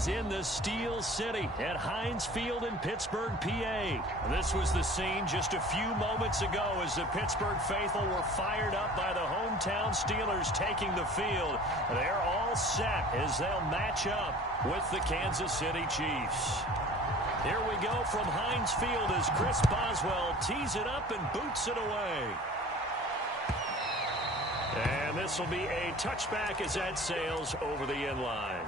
is in the Steel City at Heinz Field in Pittsburgh, PA. This was the scene just a few moments ago as the Pittsburgh faithful were fired up by the hometown Steelers taking the field. They're all set as they'll match up with the Kansas City Chiefs. Here we go from Heinz Field as Chris Boswell tees it up and boots it away. And this will be a touchback as that sails over the end line.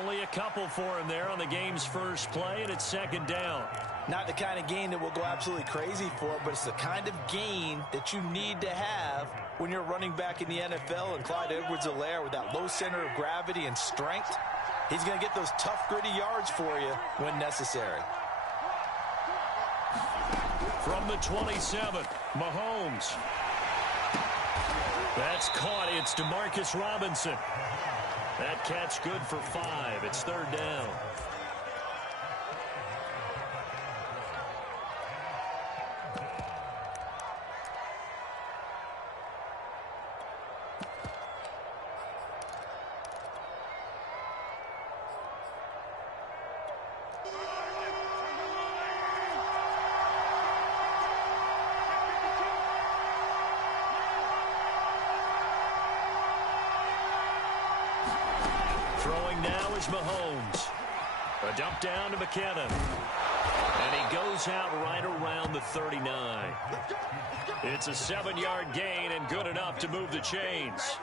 Only a couple for him there on the game's first play, and it's second down. Not the kind of gain that we'll go absolutely crazy for, but it's the kind of gain that you need to have when you're running back in the NFL. And Clyde Edwards-Helaire, with that low center of gravity and strength, he's going to get those tough, gritty yards for you when necessary. From the 27, Mahomes. That's caught. It's Demarcus Robinson. That catch good for 5. It's third down. Throwing now is Mahomes. A dump down to McKinnon. And he goes out right around the 39. It's a 7-yard gain and good enough to move the chains.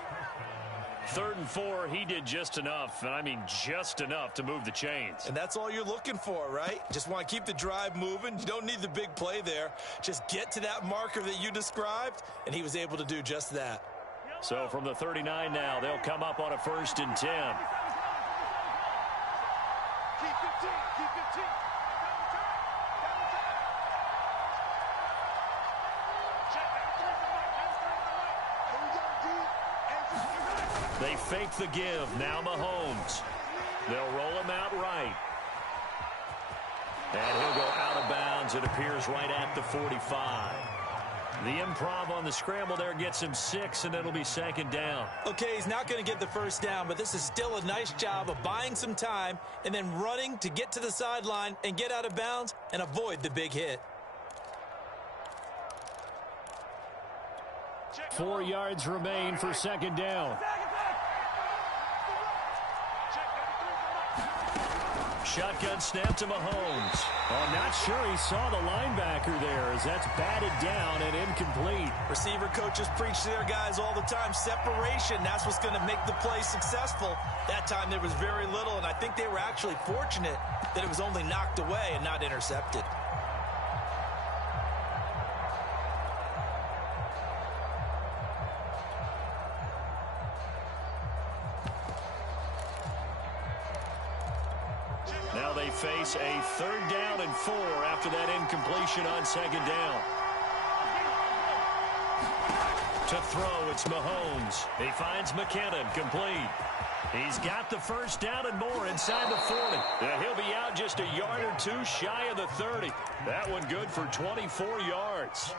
3rd and 4, he did just enough, and I mean just enough to move the chains. And that's all you're looking for, right? Just want to keep the drive moving. You don't need the big play there. Just get to that marker that you described, and he was able to do just that. So from the 39 now, they'll come up on a 1st and 10. They fake the give. Now Mahomes. They'll roll him out right. And he'll go out of bounds. It appears right at the 45. The improv on the scramble there gets him 6, and it'll be second down. Okay, he's not going to get the first down, but this is still a nice job of buying some time and then running to get to the sideline and get out of bounds and avoid the big hit. 4 yards remain for second down. Shotgun snap to Mahomes. Oh, not sure he saw the linebacker there as that's batted down and incomplete. Receiver coaches preach to their guys all the time. Separation, that's what's going to make the play successful. That time there was very little, and I think they were actually fortunate that it was only knocked away and not intercepted. Now they face a 3rd down and 4 after that incompletion on second down. To throw, it's Mahomes. He finds McKinnon, complete. He's got the first down and more inside the 40. He'll be out just a yard or 2 shy of the 30. That one good for 24 yards.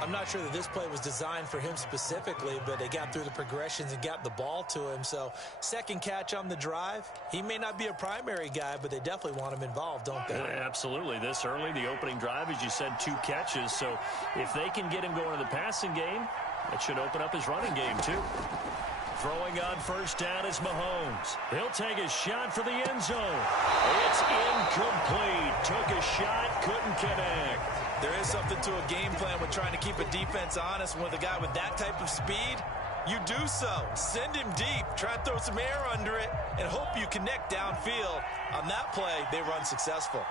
I'm not sure that this play was designed for him specifically, but they got through the progressions and got the ball to him. So, second catch on the drive. He may not be a primary guy, but they definitely want him involved, don't they? Yeah, absolutely. This early, the opening drive, as you said, 2 catches. So, if they can get him going in the passing game, that should open up his running game, too. Throwing on first down is Mahomes. He'll take a shot for the end zone. It's incomplete. Took a shot, couldn't connect. There is something to a game plan with trying to keep a defense honest. With a guy with that type of speed, you do so. Send him deep. Try to throw some air under it and hope you connect downfield. On that play, they run successful.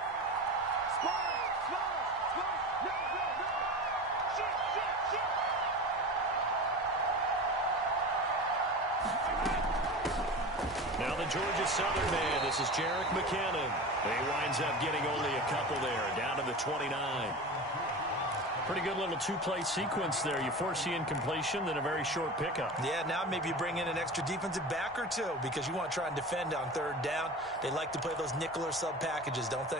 the Georgia Southern man, this is Jerick McKinnon. He winds up getting only a couple there, down to the 29. Pretty good little two-play sequence there. You force the incompletion, then a very short pickup. Yeah, now maybe you bring in an extra defensive back or two because you want to try and defend on third down. They like to play those nickel or sub packages, don't they?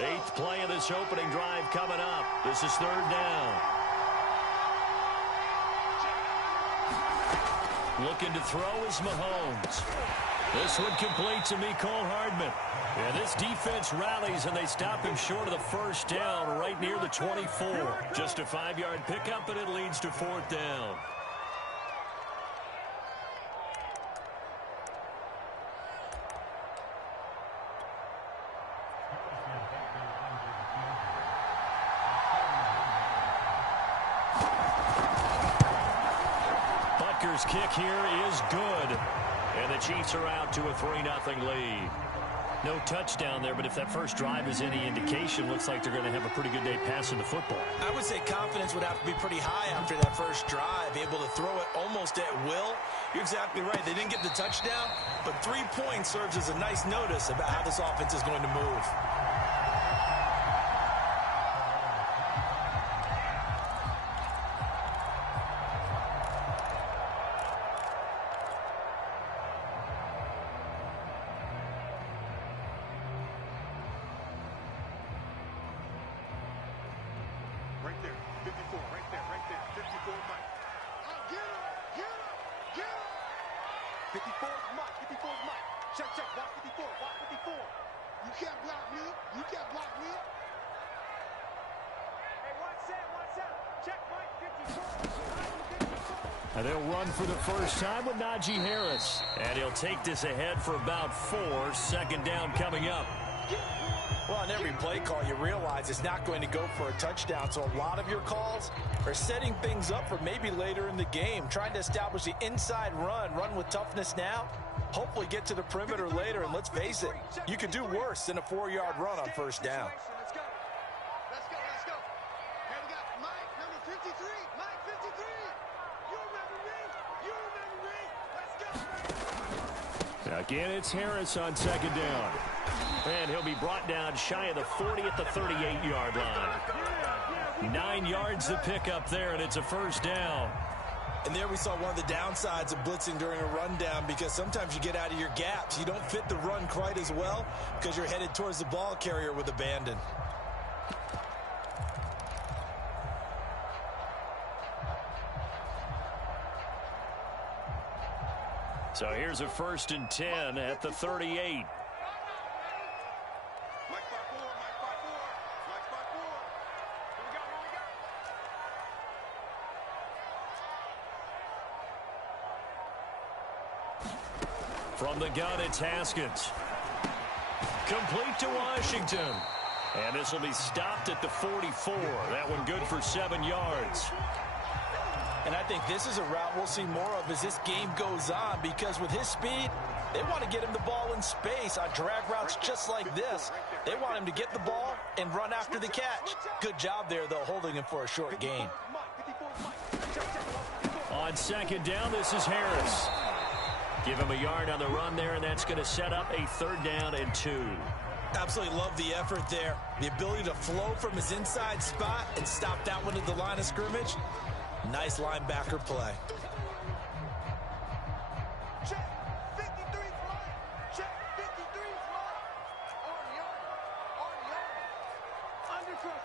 Eighth play of this opening drive coming up. This is third down. Looking to throw is Mahomes. This one complete to Mecole Hardman. And this defense rallies, and they stop him short of the first down right near the 24. Just a 5-yard pickup, and it leads to fourth down. Kick here is good. And the Chiefs are out to a 3-0 lead. No touchdown there, but if that first drive is any indication, looks like they're going to have a pretty good day passing the football. I would say confidence would have to be pretty high after that first drive, able to throw it almost at will. You're exactly right. They didn't get the touchdown, but 3 points serves as a nice notice about how this offense is going to move. And they'll run for the first time with Najee Harris. And he'll take this ahead for about 4. Second down coming up. Well, on every play call, you realize it's not going to go for a touchdown. So a lot of your calls are setting things up for maybe later in the game, trying to establish the inside run with toughness now, hopefully get to the perimeter later. And let's face it, you could do worse than a 4-yard run on first down. Again, it's Harris on second down. And he'll be brought down shy of the 40 at the 38-yard line. 9 yards to pick up there, and it's a first down. And there we saw one of the downsides of blitzing during a rundown, because sometimes you get out of your gaps. You don't fit the run quite as well because you're headed towards the ball carrier with abandon. So here's a 1st and 10 at the 38. From the gun, it's Haskins. Complete to Washington. And this will be stopped at the 44. That one good for 7 yards. And I think this is a route we'll see more of as this game goes on, because with his speed, they want to get him the ball in space on drag routes just like this. They want him to get the ball and run after the catch. Good job there, though, holding him for a short gain. On second down, this is Harris. Give him a yard on the run there, and that's going to set up a 3rd down and 2. Absolutely love the effort there. The ability to flow from his inside spot and stop that one at the line of scrimmage. Nice linebacker play. Check 53 fly. Check 53 fly. On yard. Undercrush.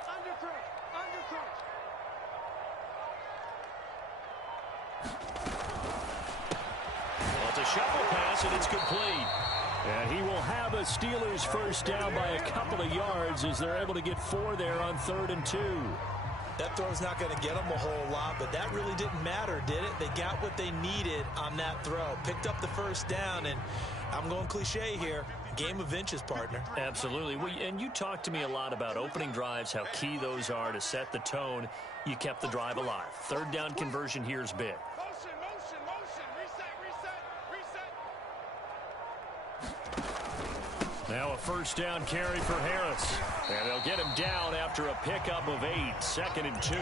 Well, it's a shuffle pass, and it's complete. And he will have a Steelers first down by a couple of yards as they're able to get 4 there on 3rd and 2. That throw's not going to get them a whole lot, but that really didn't matter, did it? They got what they needed on that throw. Picked up the first down, and I'm going cliche here. Game of inches, partner. Absolutely. Well, and you talked to me a lot about opening drives, how key those are to set the tone. You kept the drive alive. 3rd down conversion here is big. Motion. Reset. Now a first down carry for Harris. And they'll get him down after a pickup of 8, 2nd and 2.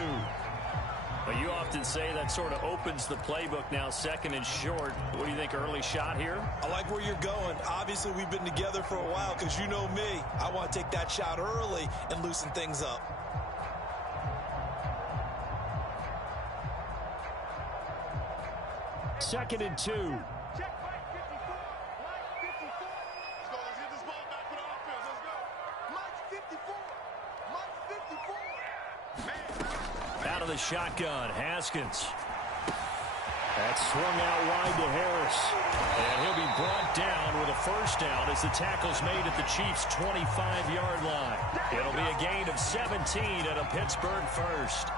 But you often say that sort of opens the playbook now, 2nd and short. What do you think, early shot here? I like where you're going. Obviously, we've been together for a while because you know me. I want to take that shot early and loosen things up. Second and 2. Check Mike 54. Mike 54. Let's get this ball back for the offense. Let's go. Mike 54. Mike 54. Man. Out of the shotgun, Haskins. That's swung out wide to Harris. And he'll be brought down with a first down as the tackle's made at the Chiefs' 25-yard line. It'll be a gain of 17 and a Pittsburgh first.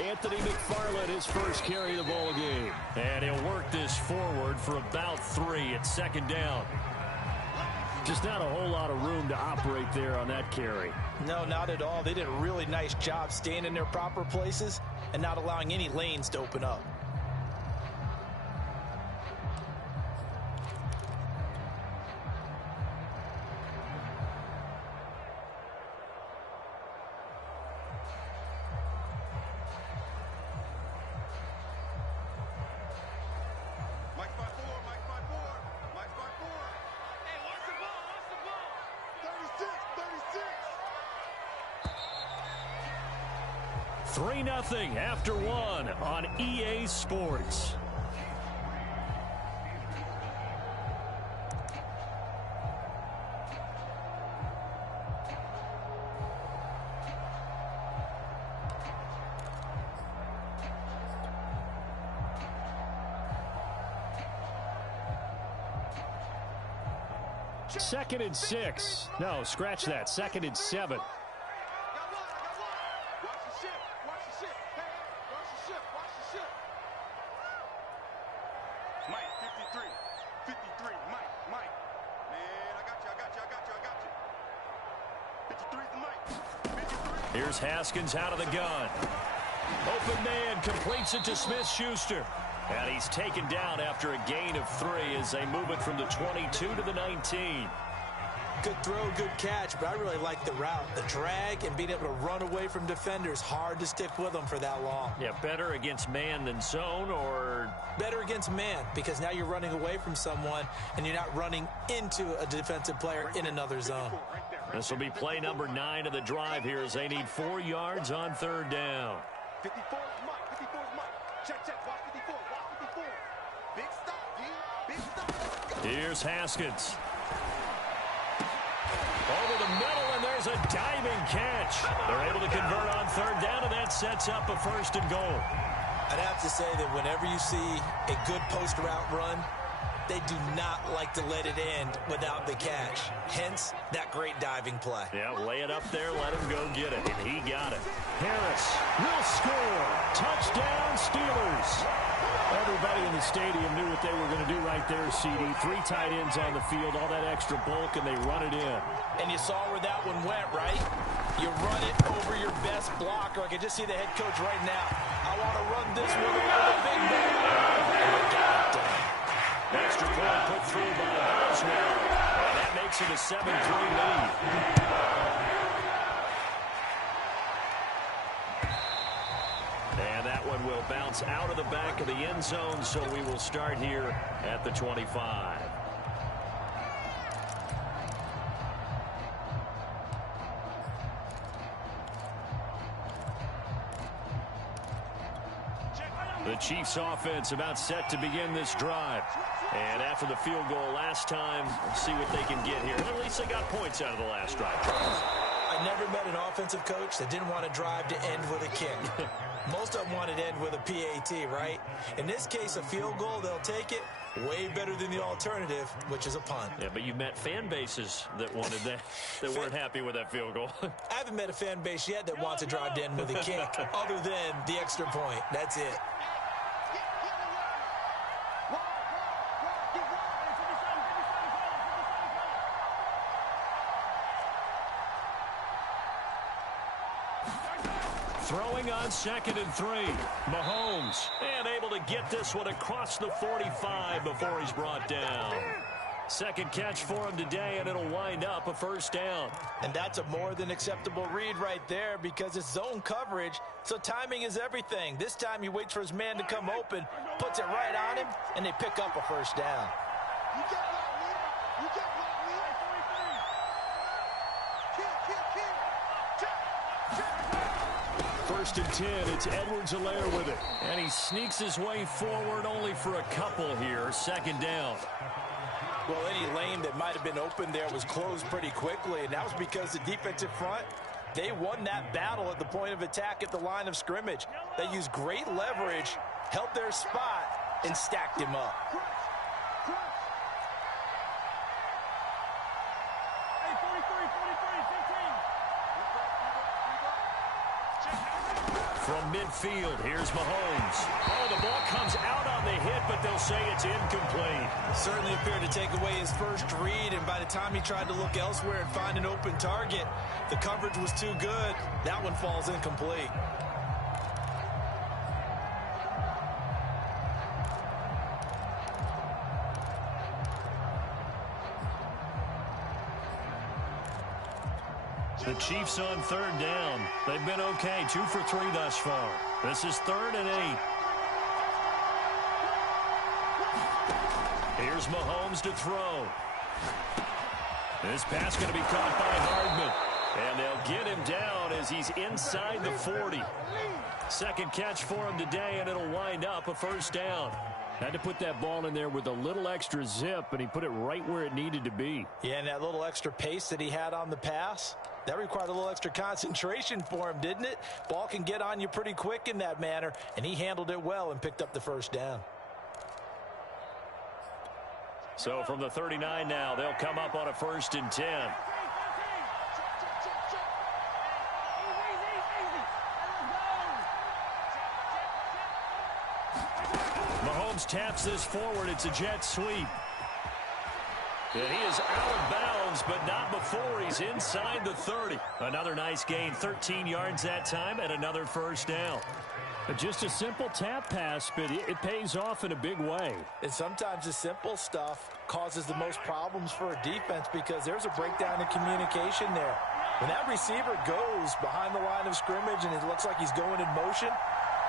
Anthony McFarland, his first carry of the ball game. And he'll work this forward for about 3 at 2nd down. Just not a whole lot of room to operate there on that carry. No, not at all. They did a really nice job staying in their proper places and not allowing any lanes to open up. Mike 54. Hey, what's the ball? 36. 3-0 after 1 on EA Sports. Second and 6. No, scratch that. 2nd and 7. Mike 53. Mike. Man, I got you. 53's the Mike. 53. Here's Haskins out of the gun. Open man completes it to Smith-Schuster. And he's taken down after a gain of 3 as they move it from the 22 to the 19. Good throw, good catch, but I really like the route. The drag and being able to run away from defenders. Hard to stick with them for that long. Yeah, better against man than zone, or? Better against man, because now you're running away from someone and you're not running into a defensive player in another zone. This will be play number 9 of the drive here as they need 4 yards on 3rd down. 54 is Mike. Check. Watch 54. Big stop, D. Big stop. Here's Haskins. Over the middle, and there's a diving catch. They're able to convert on 3rd down, and that sets up a 1st and goal. I'd have to say that whenever you see a good post route run, they do not like to let it end without the catch. Hence, that great diving play. Yeah, lay it up there, let him go get it, and he got it. Harris will score. Touchdown, Steelers. Everybody in the stadium knew what they were going to do right there, CD. 3 tight ends on the field, all that extra bulk, and they run it in. And you saw where that one went, right? You run it over your best blocker. I can just see the head coach right now. I want to run this one over the big man. And they got it done. Extra point put through by Harris now. And that makes it a 7-3 lead. And that one will bounce out of the back of the end zone, so we will start here at the 25. The Chiefs offense about set to begin this drive. And after the field goal last time, let's see what they can get here. At least they got points out of the last drive. I never met an offensive coach that didn't want to drive to end with a kick. Most of them wanted to end with a PAT, right? In this case, a field goal, they'll take it. Way better than the alternative, which is a punt. Yeah, but you met fan bases that wanted that, that weren't happy with that field goal. I haven't met a fan base yet that wants to drive in with a kick other than the extra point. That's it. Throwing on 2nd and 3. Mahomes, and able to get this one across the 45 before he's brought down. Second catch for him today, and it'll wind up a first down. And that's a more than acceptable read right there because it's zone coverage, so timing is everything. This time he waits for his man to come open, puts it right on him, and they pick up a first down. You get block, Lee. You get block, Lee. First and 10, it's Edwards-Helaire with it. And he sneaks his way forward only for a couple here. Second down. Well, any lane that might have been open there was closed pretty quickly, and that was because the defensive front, they won that battle at the point of attack at the line of scrimmage. They used great leverage, held their spot, and stacked him up. From midfield, here's Mahomes. Oh, the ball comes out on the hit, but they'll say it's incomplete. Certainly appeared to take away his first read, and by the time he tried to look elsewhere and find an open target, the coverage was too good. That one falls incomplete. The Chiefs on 3rd down. They've been okay, 2 for 3 thus far. This is 3rd and 8. Here's Mahomes to throw. This pass going to be caught by Hardman. And they'll get him down as he's inside the 40. Second catch for him today, and it'll wind up a first down. Had to put that ball in there with a little extra zip, and he put it right where it needed to be. Yeah, and that little extra pace that he had on the pass, that required a little extra concentration for him, didn't it? Ball can get on you pretty quick in that manner, and he handled it well and picked up the first down. So from the 39 now, they'll come up on a 1st and 10. Mahomes taps this forward. It's a jet sweep. And he is out of bounds, but not before he's inside the 30. Another nice gain, 13 yards that time, and another first down. Just a simple tap pass, but it pays off in a big way. And sometimes the simple stuff causes the most problems for a defense because there's a breakdown in communication there. When that receiver goes behind the line of scrimmage and it looks like he's going in motion,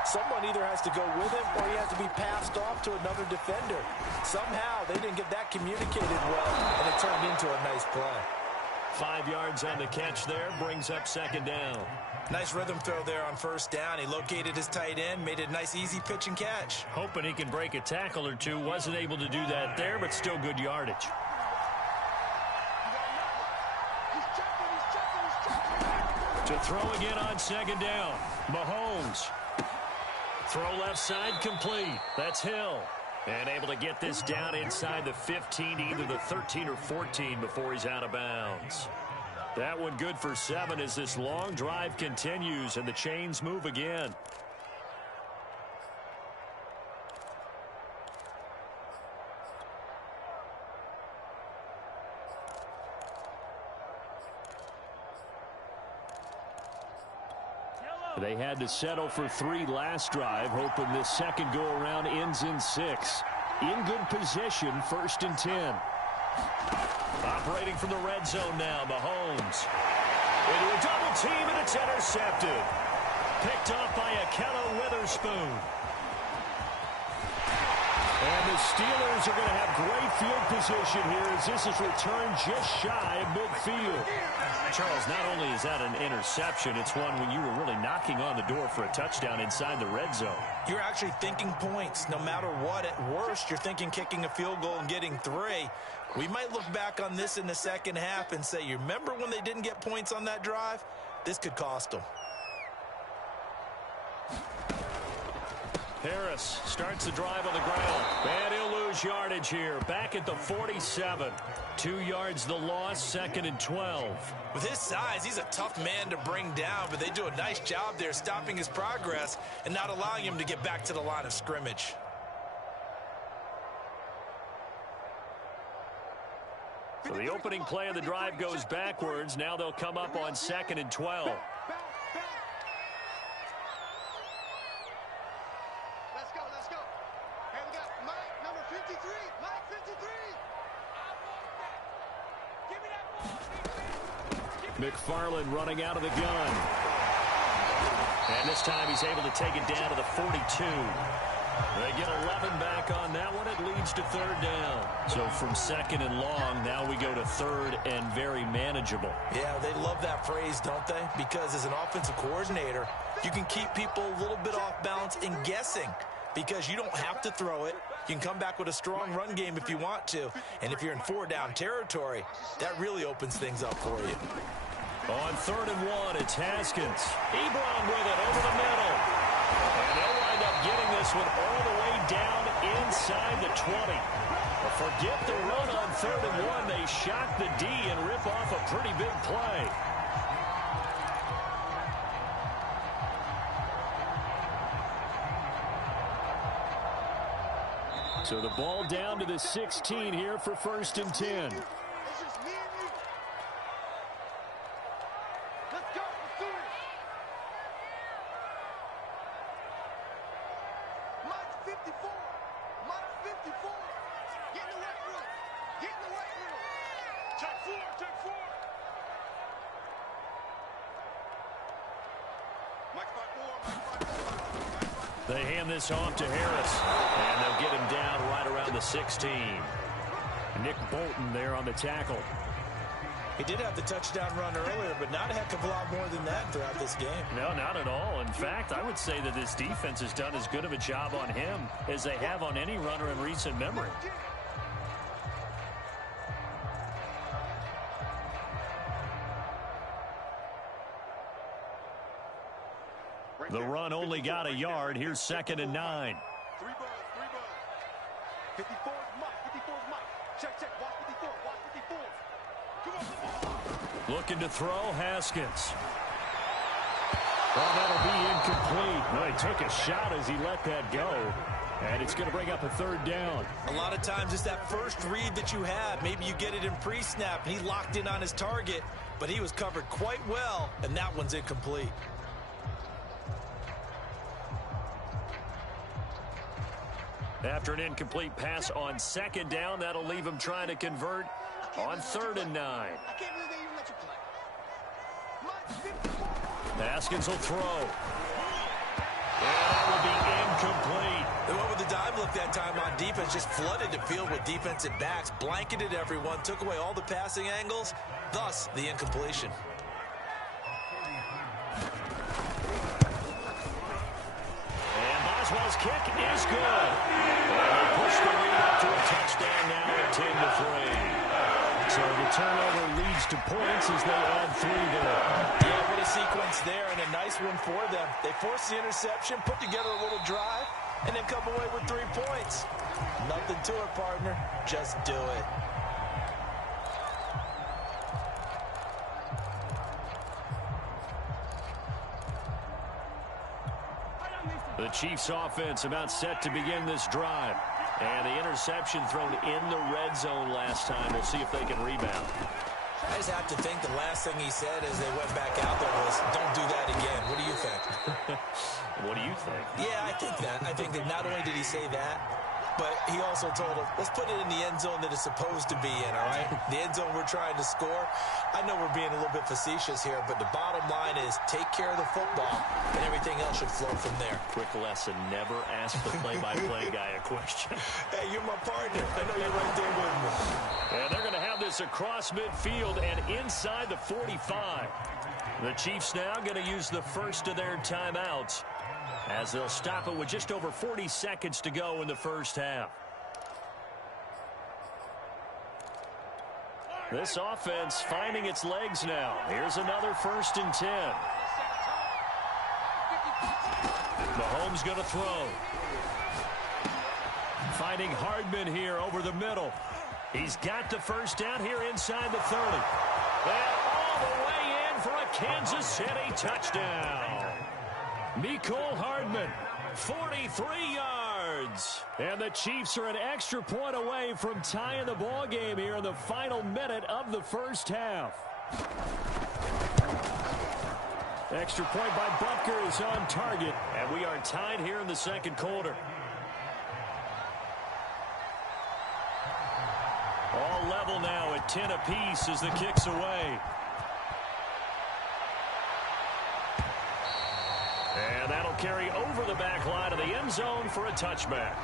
someone either has to go with him or he has to be passed off to another defender. Somehow they didn't get that communicated well, and it turned into a nice play. 5 yards on the catch there, brings up 2nd down. Nice rhythm throw there on 1st down. He located his tight end, made it a nice easy pitch and catch. Hoping he can break a tackle or two. Wasn't able to do that there, but still good yardage. To throw again on 2nd down. Mahomes. Throw left side complete. That's Hill. And able to get this down inside the 15, either the 13 or 14 before he's out of bounds. That one good for 7 as this long drive continues and the chains move again. They had to settle for 3 last drive, hoping this second go-around ends in 6. In good position, 1st and 10. Operating from the red zone now, Mahomes. Into a double team, and it's intercepted. Picked off by Akello Witherspoon. And the Steelers are going to have great field position here as this is returned just shy of midfield. Charles, not only is that an interception, it's one when you were really knocking on the door for a touchdown inside the red zone. You're actually thinking points. No matter what, at worst, you're thinking kicking a field goal and getting 3. We might look back on this in the second half and say, you remember when they didn't get points on that drive? This could cost them. Harris starts the drive on the ground, and he'll lose lose yardage here. Back at the 47. 2 yards the loss, 2nd and 12. With his size, he's a tough man to bring down, but they do a nice job there stopping his progress and not allowing him to get back to the line of scrimmage. So the opening play of the drive goes backwards. Now they'll come up on 2nd and 12. Let's go, let's go. Here we got Mike, number 53. Mike, 53. Give me that ball, McFarland running out of the gun. And this time he's able to take it down to the 42. They get 11 back on that one. It leads to 3rd down. So from 2nd and long, now we go to 3rd and very manageable. Yeah, they love that phrase, don't they? Because as an offensive coordinator, you can keep people a little bit off balance and guessing because you don't have to throw it. You can come back with a strong run game if you want to. And if you're in 4-down territory, that really opens things up for you. On 3rd and 1, it's Haskins. Ebron with it over the middle. And they'll wind up getting this one all the way down inside the 20. But forget the run on 3rd and 1. They shock the D and rip off a pretty big play. So the ball down to the 16 here for 1st and 10. It's just me and you. Let's go, let's do it. Mike 54. Mike 54. Get in the weight room. Get in the weight room. Check 4, check 4. Mike 54, Mike 54. They hand this off to Harris, and they'll get him down right around the 16. Nick Bolton there on the tackle. He did have the touchdown run earlier, but not a heck of a lot more than that throughout this game. No, not at all. In fact, I would say that this defense has done as good of a job on him as they have on any runner in recent memory. The run only got a yard. Here's 2nd and 9. 3 balls, 3 balls. 54 is Mike, 54 is Mike. Check, check, watch 54, watch 54. Come on, come on. Looking to throw, Haskins. Well, that'll be incomplete. No, he took a shot as he let that go. And it's going to bring up a 3rd down. A lot of times it's that first read that you have. Maybe you get it in pre-snap, and he locked in on his target, but he was covered quite well, and that one's incomplete. After an incomplete pass on 2nd down, that'll leave him trying to convert on 3rd and 9. I can't believe they even let you play. Mike 54. Haskins will throw. And that will be incomplete. They went with the dive look that time on defense, just flooded the field with defensive backs, blanketed everyone, took away all the passing angles, thus the incompletion. And Boswell's kick is good. And they push the lead up to a touchdown now at 10-3. So the turnover leads to points as they add 3 there. Yeah, what a sequence there, and a nice one for them. They forced the interception, put together a little drive, and then come away with 3 points. Nothing to it, partner. Just do it. The Chiefs offense about set to begin this drive. And the interception thrown in the red zone last time. We'll see if they can rebound. I just have to think the last thing he said as they went back out there was, don't do that again. What do you think? What do you think? Yeah, I think that. I think that not only did he say that, but he also told him, let's put it in the end zone that it's supposed to be in, all right? The end zone we're trying to score. I know we're being a little bit facetious here, but the bottom line is take care of the football, and everything else should flow from there. Quick lesson, never ask the play-by-play guy a question. Hey, you're my partner. I know you're right there with me. And they're going to have this across midfield and inside the 45. The Chiefs now going to use the first of their timeouts as they'll stop it with just over 40 seconds to go in the first half. This offense finding its legs now. Here's another 1st and 10. Mahomes going to throw. Finding Hardman here over the middle. He's got the first down here inside the 30. And all the way in for a Kansas City touchdown. Mecole Hardman, 43 yards. And the Chiefs are an extra point away from tying the ball game here in the final minute of the first half. Extra point by Butker is on target. And we are tied here in the second quarter. All level now at 10 apiece as the kick's away. And that'll carry over the back line of the end zone for a touchback.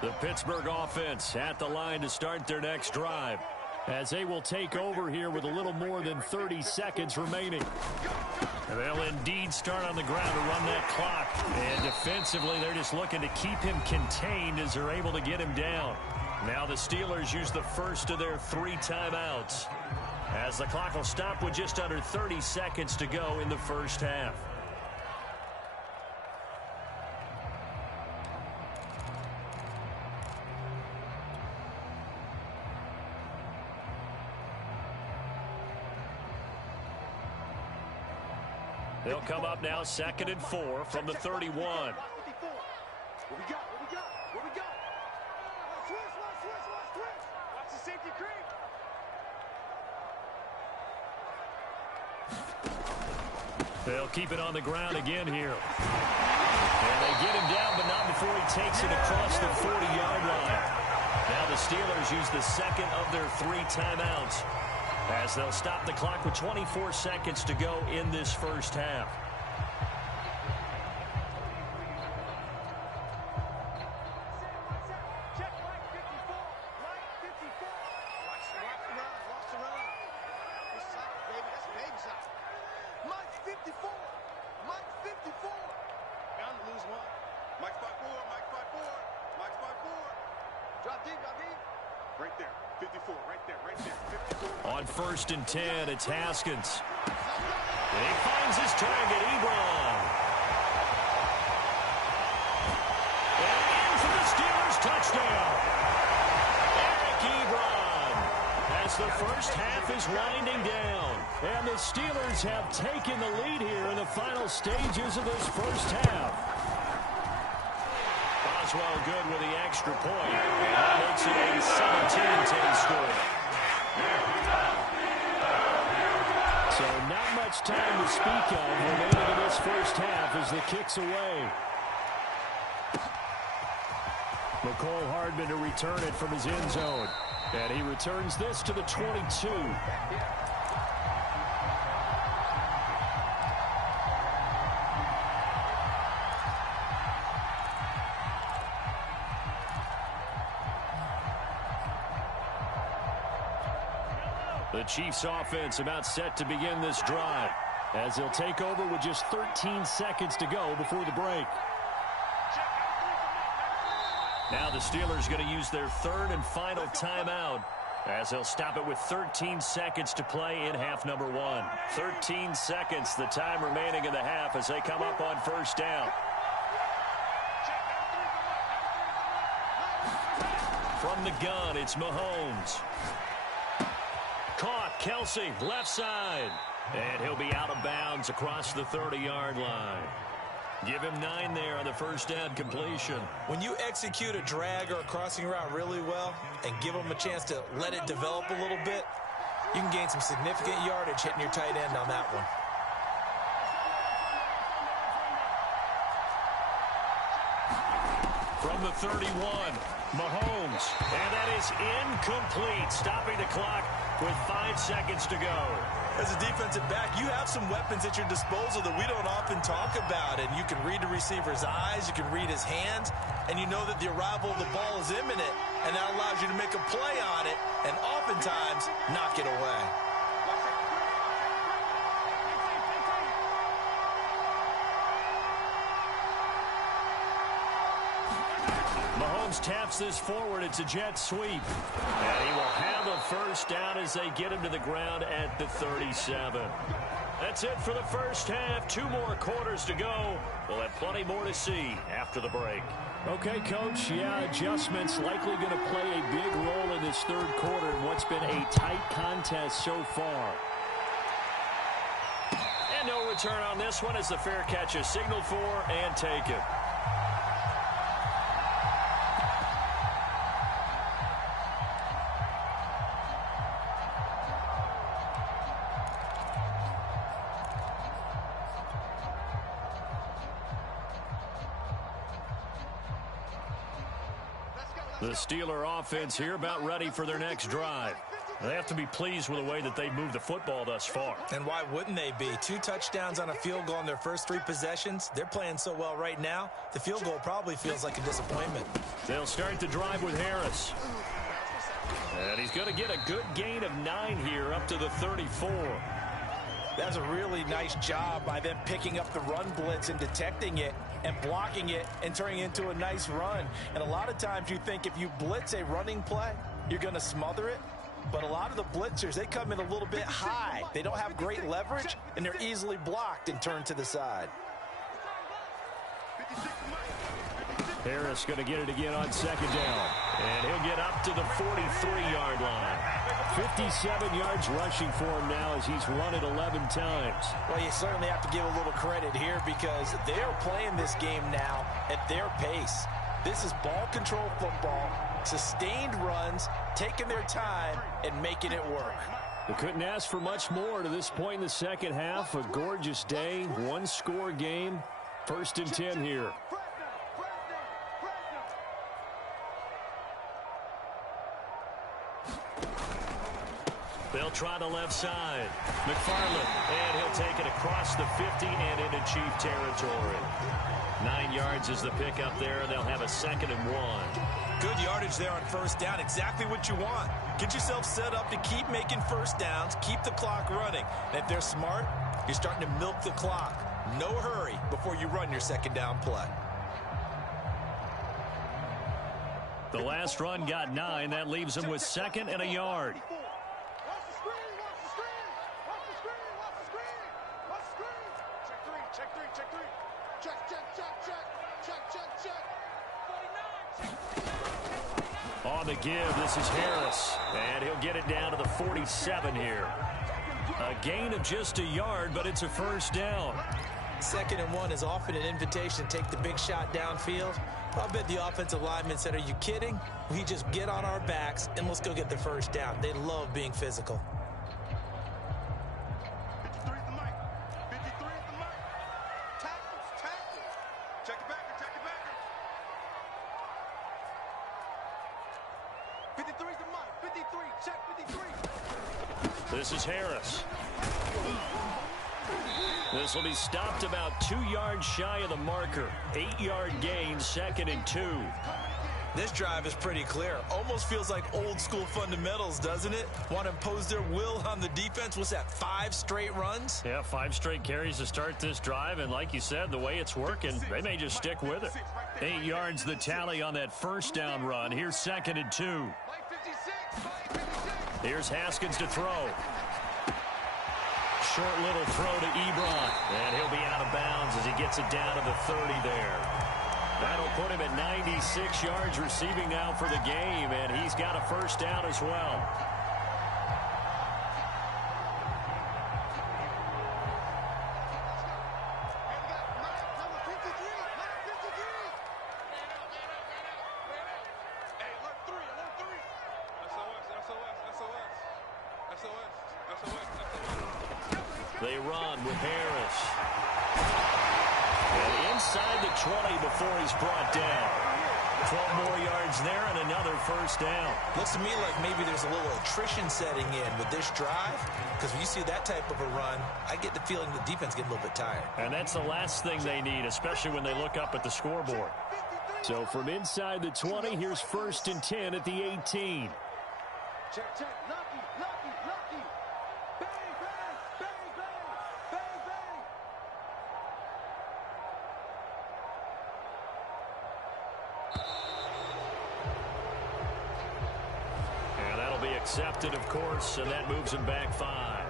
The Pittsburgh offense at the line to start their next drive, as they will take over here with a little more than 30 seconds remaining. And they'll indeed start on the ground to run that clock. And defensively, they're just looking to keep him contained as they're able to get him down. Now the Steelers use the first of their 3 timeouts, as the clock will stop with just under 30 seconds to go in the first half. They'll come up now, 2nd and 4 from the 31. What we got? What we got? What we got? Switch. Watch the safety creep. They'll keep it on the ground again here. And they get him down, but not before he takes it across the 40-yard line. Now the Steelers use the second of their 3 timeouts, as they'll stop the clock with 24 seconds to go in this first half. Check line 54. Line 54. Watch the run. This side, baby. That's baby side. Mike 54. Mike 54. Bound to lose one. Mike spot 4. Drop deep. Right there. 54. Right there. 54. On 1st and 10, it's Haskins. And he finds his target, Ebron. And in for the Steelers touchdown. Eric Ebron, as the first half is winding down. And the Steelers have taken the lead here in the final stages of this first half. Boswell good with the extra point. And that makes it a 17-10 score. So not much time to speak of remaining in this first half as the kick's away. Mecole Hardman to return it from his end zone. And he returns this to the 22. The Chiefs offense about set to begin this drive, as they'll take over with just 13 seconds to go before the break. Now the Steelers going to use their 3rd and final timeout, as they'll stop it with 13 seconds to play in half number 1. 13 seconds, the time remaining in the half as they come up on 1st down. From the gun, it's Mahomes. Caught, Kelsey, left side. And he'll be out of bounds across the 30-yard line. Give him 9 there on the first down completion. When you execute a drag or a crossing route really well and give them a chance to let it develop a little bit, you can gain some significant yardage hitting your tight end on that one. From the 31, Mahomes. And that is incomplete, stopping the clock with 5 seconds to go. As a defensive back, you have some weapons at your disposal that we don't often talk about. And you can read the receiver's eyes, you can read his hands, and you know that the arrival of the ball is imminent. And that allows you to make a play on it and oftentimes knock it away. Mahomes Mahomes taps this forward. It's a jet sweep. And he will have a first down as they get him to the ground at the 37. That's it for the first half. 2 more quarters to go. We'll have plenty more to see after the break. Okay, Coach. Yeah, adjustments likely going to play a big role in this third quarter in what's been a tight contest so far. And no return on this one as the fair catch is signaled for and taken. The Steeler offense here about ready for their next drive. They have to be pleased with the way that they moved the football thus far. And why wouldn't they be? 2 touchdowns on a field goal in their first 3 possessions. They're playing so well right now, the field goal probably feels like a disappointment. They'll start the drive with Harris. And he's going to get a good gain of 9 here up to the 34. That's a really nice job by them picking up the run blitz and detecting it and blocking it and turning it into a nice run. And a lot of times you think if you blitz a running play, you're going to smother it. But a lot of the blitzers, they come in a little bit high. They don't have great leverage, and they're easily blocked and turned to the side. Harris going to get it again on second down. And he'll get up to the 43-yard line. 57 yards rushing for him now as he's run it 11 times. Well, you certainly have to give a little credit here because they're playing this game now at their pace. This is ball control football, sustained runs, taking their time, and making it work. We couldn't ask for much more to this point in the second half. A gorgeous day, 1-score game. 1st and 10 here. They'll try the left side. McFarland, and he'll take it across the 50 and into Chief territory. 9 yards is the pickup there. They'll have a 2nd and 1. Good yardage there on first down. Exactly what you want. Get yourself set up to keep making first downs, keep the clock running. And if they're smart, you're starting to milk the clock. No hurry before you run your 2nd down play. The last run got 9. That leaves him with 2nd and a yard. On the give, this is Harris, and he'll get it down to the 47 here. A gain of just a yard, but it's a first down. 2nd and 1 is often an invitation to take the big shot downfield. I bet the offensive linemen said, are you kidding? We just get on our backs and let's go get the first down. They love being physical. 53 is the mic. 53 is the mic. Tackles. Check it back. 53 is the mic. 53, check 53. This is Harris. This will be stopped about 2 yards shy of the marker. 8-yard gain, 2nd and 2. This drive is pretty clear. Almost feels like old school fundamentals, doesn't it? Want to impose their will on the defense. What's that, 5 straight runs? Yeah, 5 straight carries to start this drive. And like you said, the way it's working, they may just stick with it. 8 yards the tally on that first down run. Here's 2nd and 2. Here's Haskins to throw. Short little throw to Ebron. And he'll be out of bounds as he gets it down to the 30 there. That'll put him at 96 yards receiving now for the game, and he's got a first down as well. They run with Harris. And inside the 20 before he's brought down. 12 more yards there and another first down. Looks to me like maybe there's a little attrition setting in with this drive. Because when you see that type of a run, I get the feeling the defense getting a little bit tired. And that's the last thing they need, especially when they look up at the scoreboard. So from inside the 20, here's 1st and 10 at the 18. Check. Lucky. Bang, bang. accepted, of course, and that moves him back 5.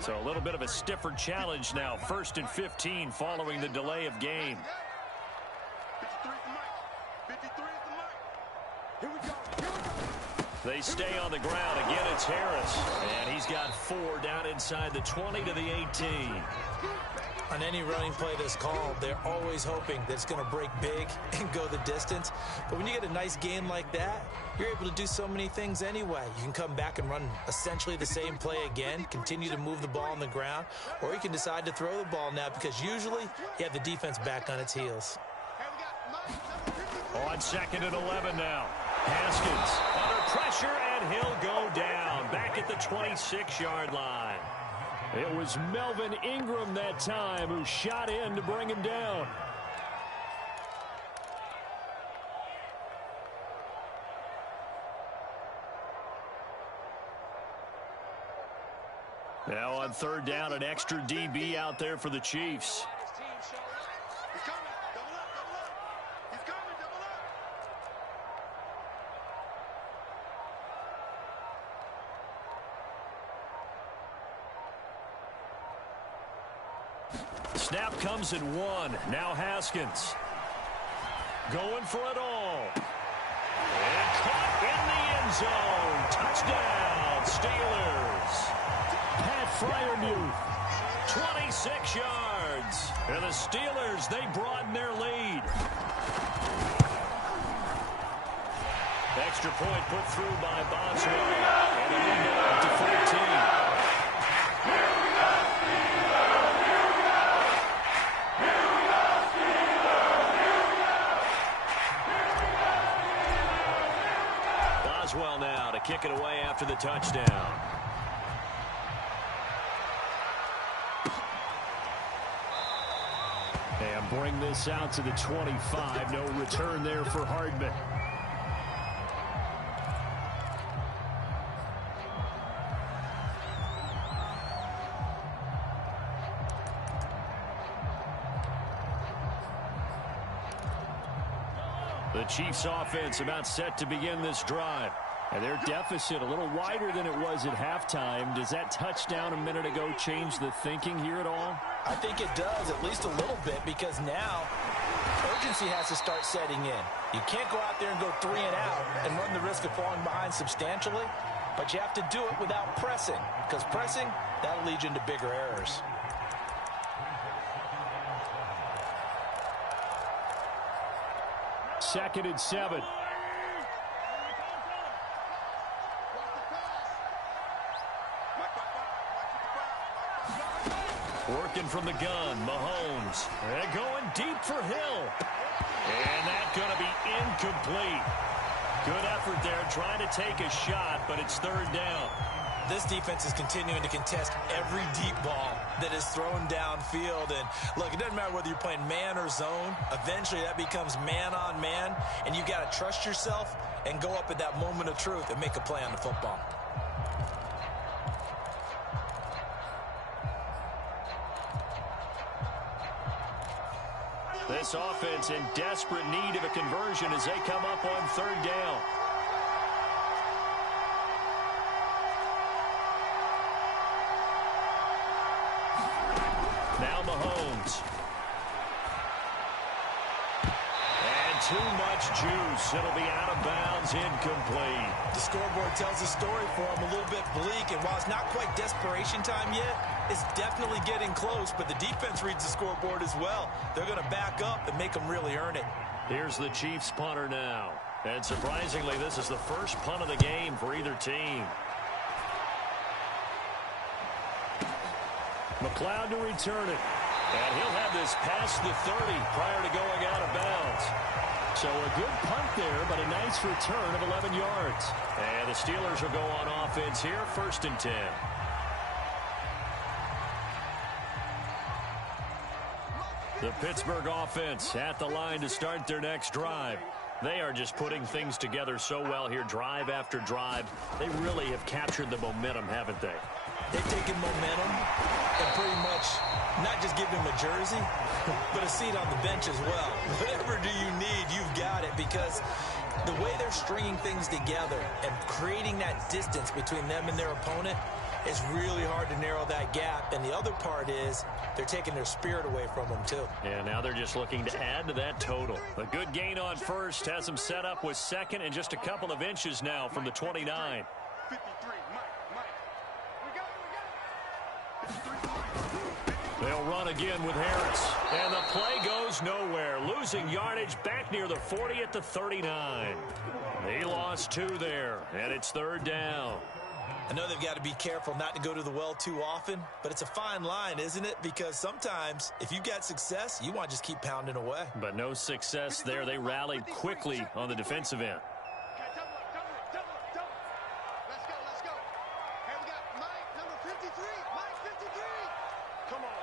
So a little bit of a stiffer challenge now. 1st and 15 following the delay of game. 53 is the mic. 53 is the mic. Here we go. They stay on the ground. Again, it's Harris. And he's got 4 down inside the 20 to the 18. On any running play that's called, they're always hoping that it's going to break big and go the distance. But when you get a nice gain like that, you're able to do so many things anyway. You can come back and run essentially the same play again, continue to move the ball on the ground, or you can decide to throw the ball now because usually you have the defense back on its heels. On 2nd and 11 now. Haskins under pressure, and he'll go down back at the 26-yard line. It was Melvin Ingram that time who shot in to bring him down. Now on 3rd down, an extra DB out there for the Chiefs. He's coming. Double up, double up. He's coming, double up. Snap comes in 1. Now Haskins. Going for it all. And caught in the end zone. Touchdown, Steelers. Pat Fryermuth, 26 yards. And the Steelers, they broaden their lead. Extra point put through by Boswell. And it will go up to 14. Boswell now to kick it away after the touchdown. And bring this out to the 25. No return there for Hardman. The Chiefs offense about set to begin this drive. And their deficit a little wider than it was at halftime. Does that touchdown a minute ago change the thinking here at all? I think it does, at least a little bit, because now urgency has to start setting in. You can't go out there and go 3 and out and run the risk of falling behind substantially, but you have to do it without pressing, because pressing, that'll lead you into bigger errors. Second and 7. Working from the gun, Mahomes. They're going deep for Hill. And that's going to be incomplete. Good effort there, trying to take a shot, but it's 3rd down. This defense is continuing to contest every deep ball that is thrown downfield. And look, it doesn't matter whether you're playing man or zone. Eventually that becomes man on man, and you got to trust yourself and go up at that moment of truth and make a play on the football. This offense in desperate need of a conversion as they come up on 3rd down. Now Mahomes. And too much juice. It'll be out of bounds, incomplete. The scoreboard tells a story for him, a little bit bleak, and while it's not quite desperation time yet, it's definitely getting close, but the defense reads the scoreboard as well. They're going to back up and make them really earn it. Here's the Chiefs punter now. And surprisingly, this is the first punt of the game for either team. McLeod to return it. And he'll have this past the 30 prior to going out of bounds. So a good punt there, but a nice return of 11 yards. And the Steelers will go on offense here, 1st and 10. The Pittsburgh offense at the line to start their next drive. They are just putting things together so well here, drive after drive. They really have captured the momentum, haven't they? They've taken momentum and pretty much not just given him a jersey, but a seat on the bench as well. Whatever do you need, you've got it, because the way they're stringing things together and creating that distance between them and their opponent is really hard to narrow that gap. And the other part is they're taking their spirit away from them, too. Yeah, now they're just looking to add to that total. A good gain on first has them set up with second and just a couple of inches now from the 29. 53, Mike. We got it. They'll run again with Harris. And the play goes nowhere. Losing yardage back near the 40 at the 39. He lost 2 there, and it's third down. I know they've got to be careful not to go to the well too often, but it's a fine line, isn't it? Because sometimes if you've got success, you want to just keep pounding away. But no success there. They rallied quickly on the defensive end. Let's go. Hey, we got Mike, number 53. Mike, 53. Come on.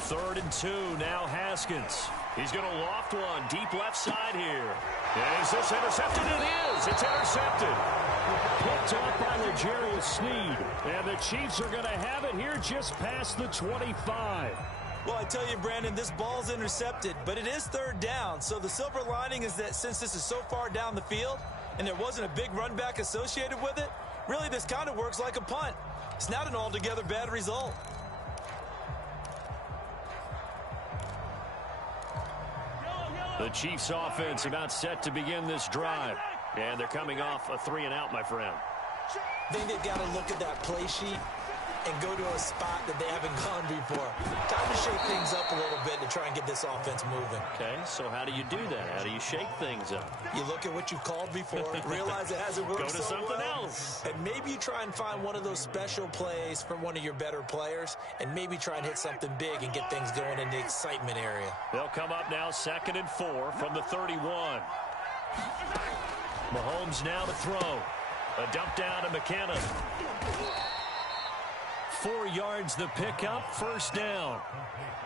Third and 2, now Haskins. He's going to loft one deep left side here. And is this intercepted? It is. It's intercepted. Picked up by L'Jarius Sneed. And the Chiefs are going to have it here just past the 25. Well, I tell you, Brandon, this ball's intercepted, but it is third down. So the silver lining is that since this is so far down the field and there wasn't a big run back associated with it, really this kind of works like a punt. It's not an altogether bad result. The Chiefs offense about set to begin this drive. And they're coming off a 3-and-out, my friend. I think they've got to look at that play sheet and go to a spot that they haven't gone before. Time to shake things up a little bit to try and get this offense moving. Okay, so how do you do that? How do you shake things up? You look at what you've called before, realize it hasn't worked Go to so something well, else. and maybe you try and find one of those special plays from one of your better players, and maybe try and hit something big and get things going in the excitement area. They'll come up now 2nd and 4 from the 31. Mahomes now to throw. A dump down to McKinnon. 4 yards the pickup, first down.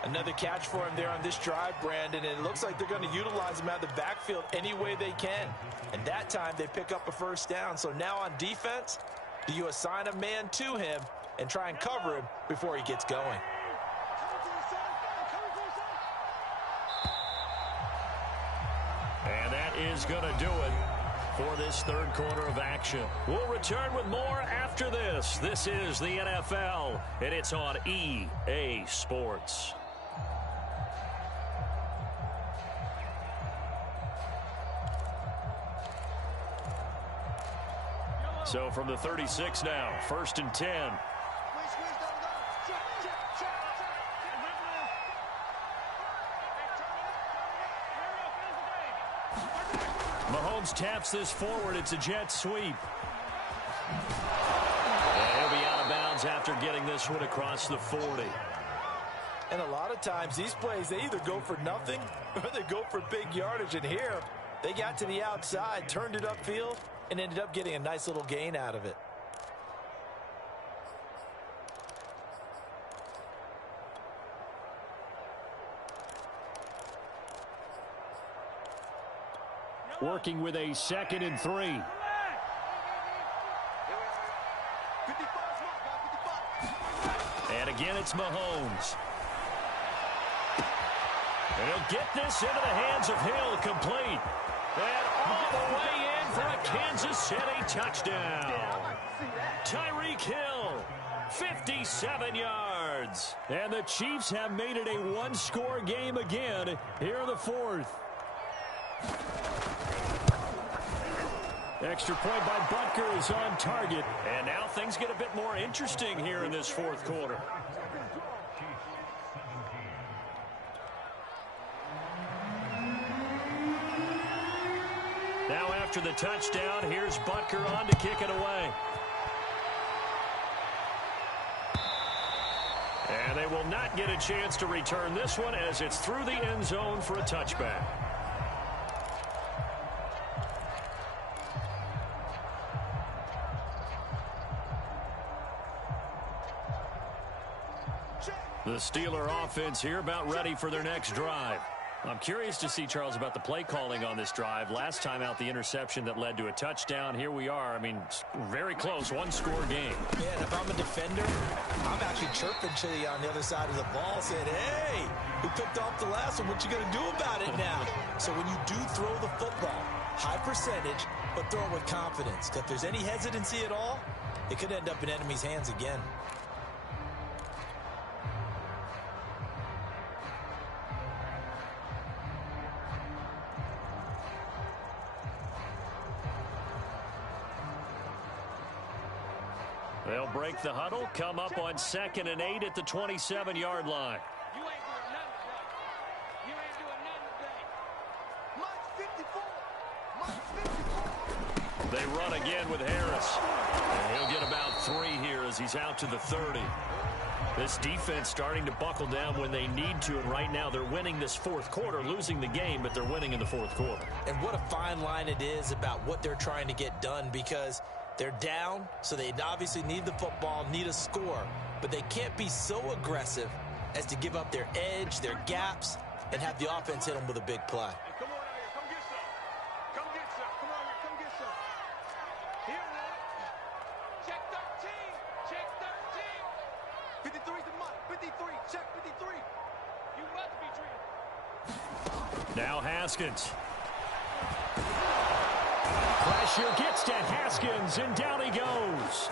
Another catch for him there on this drive, Brandon, and it looks like they're going to utilize him out of the backfield any way they can. And that time they pick up a first down. So now on defense, do you assign a man to him and try and cover him before he gets going? And that is going to do it for this third quarter of action. We'll return with more after this. This is the NFL, and it's on EA Sports. So from the 36 now, 1st and 10. Mahomes taps this forward. It's a jet sweep. And he'll be out of bounds after getting this one across the 40. And a lot of times these plays, they either go for nothing or they go for big yardage. And here, they got to the outside, turned it upfield, and ended up getting a nice little gain out of it. Working with a 2nd and 3. And again, it's Mahomes. And he'll get this into the hands of Hill, complete. And all the way in for a Kansas City touchdown. Tyreek Hill, 57 yards. And the Chiefs have made it a one-score game again here in the 4th. Extra point by Butker is on target. And now things get a bit more interesting here in this 4th quarter. Now after the touchdown, here's Butker on to kick it away. And they will not get a chance to return this one as it's through the end zone for a touchback. The Steeler offense here about ready for their next drive. I'm curious to see, Charles, about the play calling on this drive. Last time out, the interception that led to a touchdown. Here we are. I mean, very close, one-score game. Yeah, and if I'm a defender, I'm actually chirping to you on the other side of the ball, saying, hey, we picked off the last one. What you going to do about it now? So when you do throw the football, high percentage, but throw it with confidence. If there's any hesitancy at all, it could end up in enemy's hands again. They'll break the huddle, come up on 2nd and 8 at the 27-yard line. You ain't doing nothing today. You ain't doing nothing today. Mike 54. Mike 54. They run again with Harris. And he'll get about 3 here as he's out to the 30. This defense starting to buckle down when they need to, and right now they're winning this fourth quarter, losing the game, but they're winning in the fourth quarter. And what a fine line it is about what they're trying to get done, because they're down, so they obviously need the football, need a score, but they can't be so aggressive as to give up their edge, their gaps, and have the offense hit them with a big play. Hey, come on out here. Come get some. Come get some. Come on here. Come get some. Here, man. Check 13. Check 13. 53's the Mike. 53. Check 53. You must be dreaming. Now Haskins. Pressure gets to Haskins, and down he goes.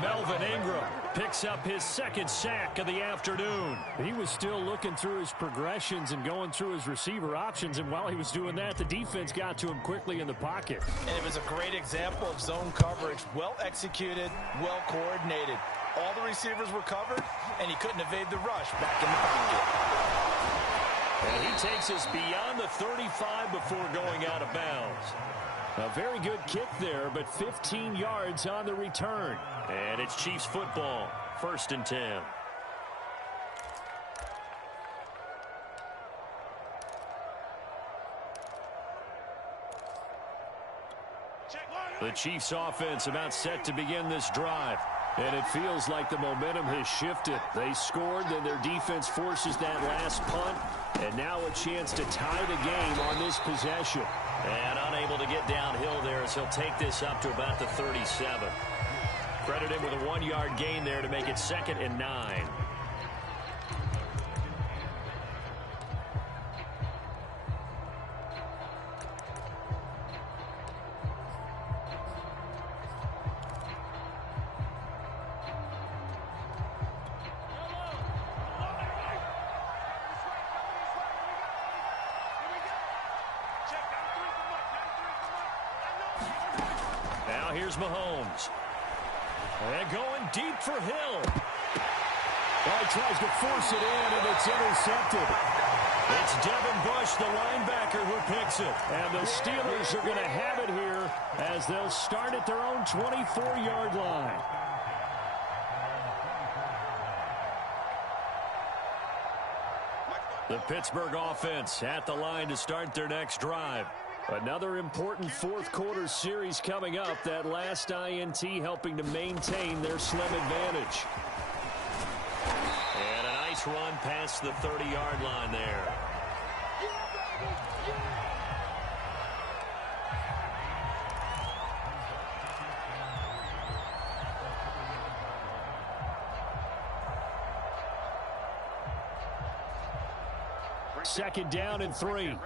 Melvin Ingram picks up his 2nd sack of the afternoon. He was still looking through his progressions and going through his receiver options, and while he was doing that, the defense got to him quickly in the pocket. And it was a great example of zone coverage. Well executed, well coordinated. All the receivers were covered, and he couldn't evade the rush back in the pocket. And he takes us beyond the 35 before going out of bounds. A very good kick there, but 15 yards on the return. And it's Chiefs football, 1st and 10. The Chiefs offense about set to begin this drive. And it feels like the momentum has shifted. They scored, then their defense forces that last punt. And now a chance to tie the game on this possession. And unable to get downhill there as he'll take this up to about the 37. Credit him with a 1-yard gain there to make it 2nd and 9. Here's Mahomes. And going deep for Hill. Well, he tries to force it in, and it's intercepted. It's Devin Bush, the linebacker, who picks it. And the Steelers are going to have it here as they'll start at their own 24-yard line. The Pittsburgh offense at the line to start their next drive. Another important fourth quarter series coming up. That last INT helping to maintain their slim advantage. And a nice run past the 30-yard line there. Second down and 3.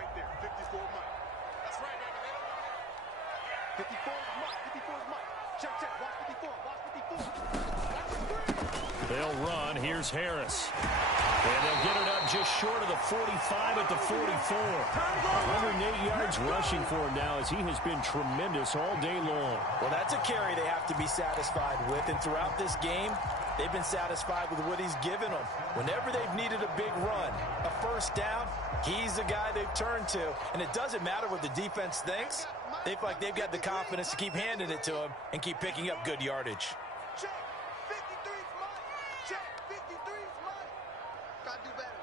54 is Mike. 54 is Mike. Check, check. Watch 54. Watch 54. That's 3. They'll run. Here's Harris. And they'll get it up just short of the 45 at the 44. 108 yards rushing for him now as he has been tremendous all day long. Well, that's a carry they have to be satisfied with. And throughout this game, they've been satisfied with what he's given them. Whenever they've needed a big run, a first down, he's the guy they've turned to. And it doesn't matter what the defense thinks. They feel like they've got the confidence to keep handing it to him and keep picking up good yardage. Check. 53 is Mike. Check. 53 is Mike. Gotta do better.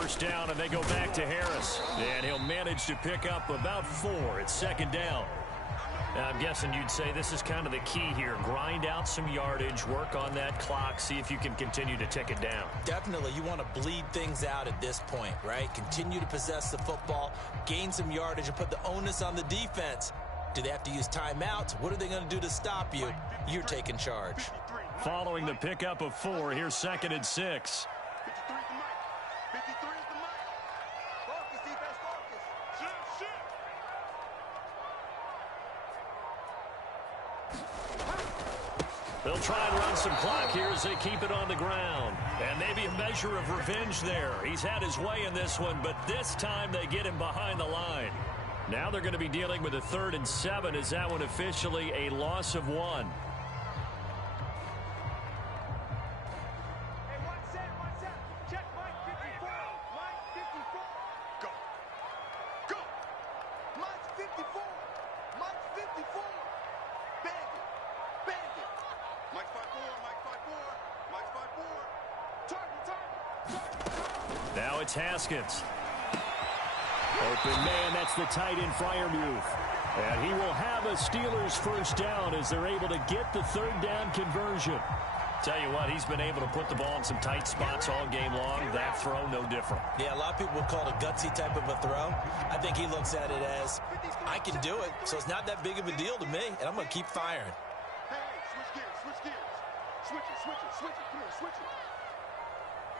First down, and they go back to Harris. And he'll manage to pick up about 4 at second down. I'm guessing you'd say this is kind of the key here. Grind out some yardage, work on that clock, see if you can continue to tick it down. Definitely. You want to bleed things out at this point, right? Continue to possess the football, gain some yardage, and put the onus on the defense. Do they have to use timeouts? What are they going to do to stop you? You're taking charge. Following the pickup of 4, here's 2nd and 6. 53 is the mic. 53 is the mic. Focus, defense, focus. Shit. They'll try and run some clock here as they keep it on the ground. And maybe a measure of revenge there. He's had his way in this one, but this time they get him behind the line. Now they're going to be dealing with a 3rd and 7. Is that one officially a loss of 1? Hey, one set. Check Mike 54. Mike 54. Go. Mike 54. Mike 54. Bang it. Mike 54. Target. Now it's Haskins. Open man, that's the tight end Freiermuth. And he will have a Steelers first down as they're able to get the 3rd down conversion. Tell you what, he's been able to put the ball in some tight spots all game long. That throw, no different. Yeah, a lot of people would call it a gutsy type of a throw. I think he looks at it as, I can do it, so it's not that big of a deal to me, and I'm going to keep firing. Hey, switch gears. Switch it. Come here, switch it.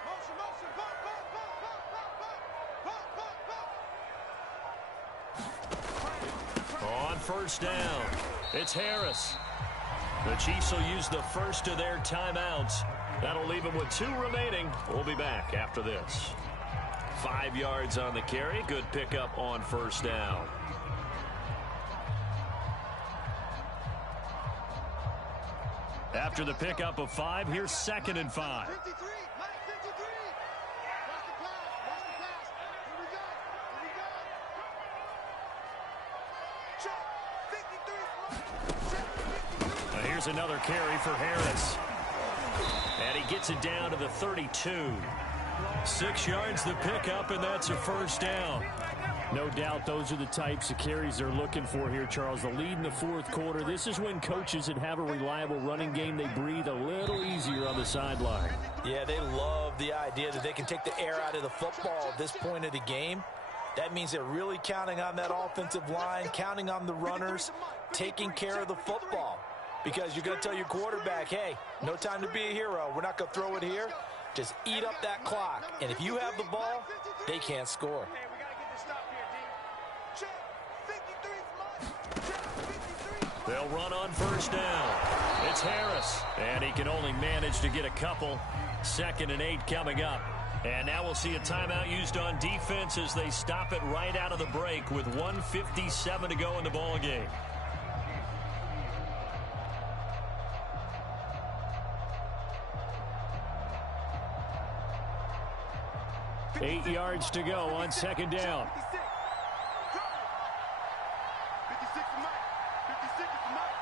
Motion. Bump. On first down, it's Harris. The Chiefs will use the first of their timeouts. That'll leave them with 2 remaining. We'll be back after this. 5 yards on the carry. Good pickup on first down. After the pickup of 5, here's 2nd and 5. 53. Mike 53. Watch the pass. Here we go. Check. 53. Now here's another carry for Harris. And he gets it down to the 32. 6 yards the pickup, and that's a first down. No doubt those are the types of carries they're looking for here, Charles. The lead in the 4th quarter. This is when coaches that have a reliable running game, they breathe a little easier on the sideline. Yeah, they love the idea that they can take the air out of the football at this point of the game. That means they're really counting on that offensive line, counting on the runners, taking care of the football. Because you're going to tell your quarterback, hey, no time to be a hero. We're not going to throw it here. Just eat up that clock. And if you have the ball, they can't score. They'll run on first down. It's Harris, and he can only manage to get a couple. 2nd and 8 coming up. And now we'll see a timeout used on defense as they stop it right out of the break with 1:57 to go in the ball game. Eight yards to go on 2nd down. 56 is Mike. 56 is Mike.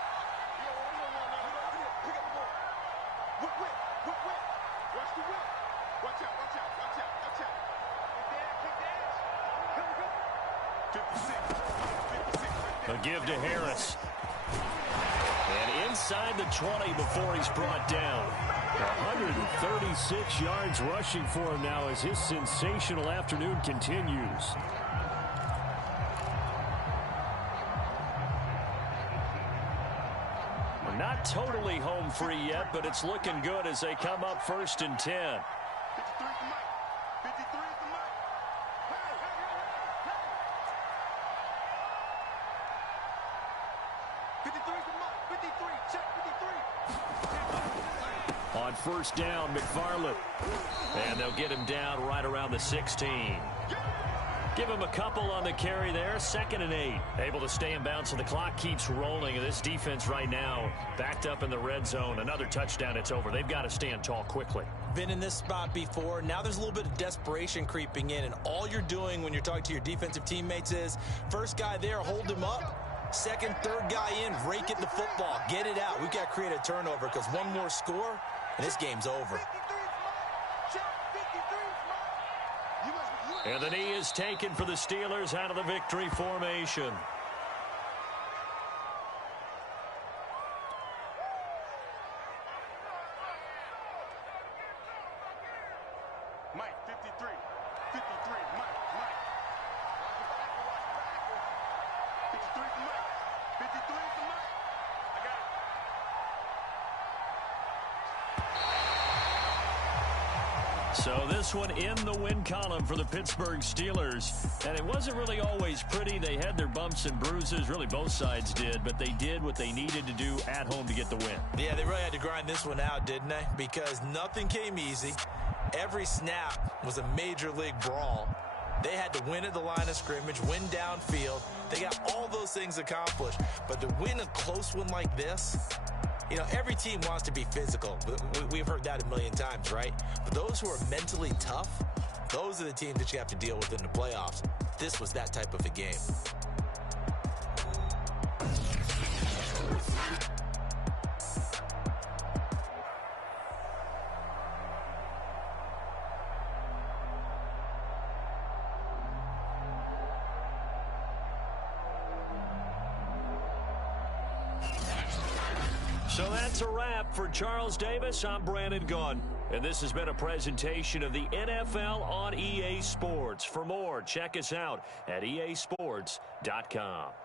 Pick up the ball. Whip. Watch the whip. Watch out. Here we go. 56. A give to Harris. And inside the 20 before he's brought down. 136 yards rushing for him now as his sensational afternoon continues. We're not totally home free yet, but it's looking good as they come up 1st and 10. 53 is the mic. 53 is the mic. Hey. 53 is the mic. 53. Check 53. On first down, McFarland. And they'll get him down right around the 16. Give him a couple on the carry there. 2nd and 8. Able to stay in bounds, so the clock keeps rolling. And this defense right now backed up in the red zone. Another touchdown, it's over. They've got to stand tall quickly. Been in this spot before. Now there's a little bit of desperation creeping in. And all you're doing when you're talking to your defensive teammates is, first guy there, hold him up. 2nd, 3rd guy in, rake at the football. Get it out. We've got to create a turnover because one more score, and this game's over. And the knee is taken for the Steelers out of the victory formation. So this one in the win column for the Pittsburgh Steelers. And it wasn't really always pretty. They had their bumps and bruises. Really, both sides did. But they did what they needed to do at home to get the win. Yeah, they really had to grind this one out, didn't they? Because nothing came easy. Every snap was a major league brawl. They had to win at the line of scrimmage, win downfield. They got all those things accomplished. But to win a close one like this, you know, every team wants to be physical. We've heard that a million times, right? But those who are mentally tough, those are the teams that you have to deal with in the playoffs. This was that type of a game. So that's a wrap for Charles Davis. I'm Brandon Gunn. And this has been a presentation of the NFL on EA Sports. For more, check us out at easports.com.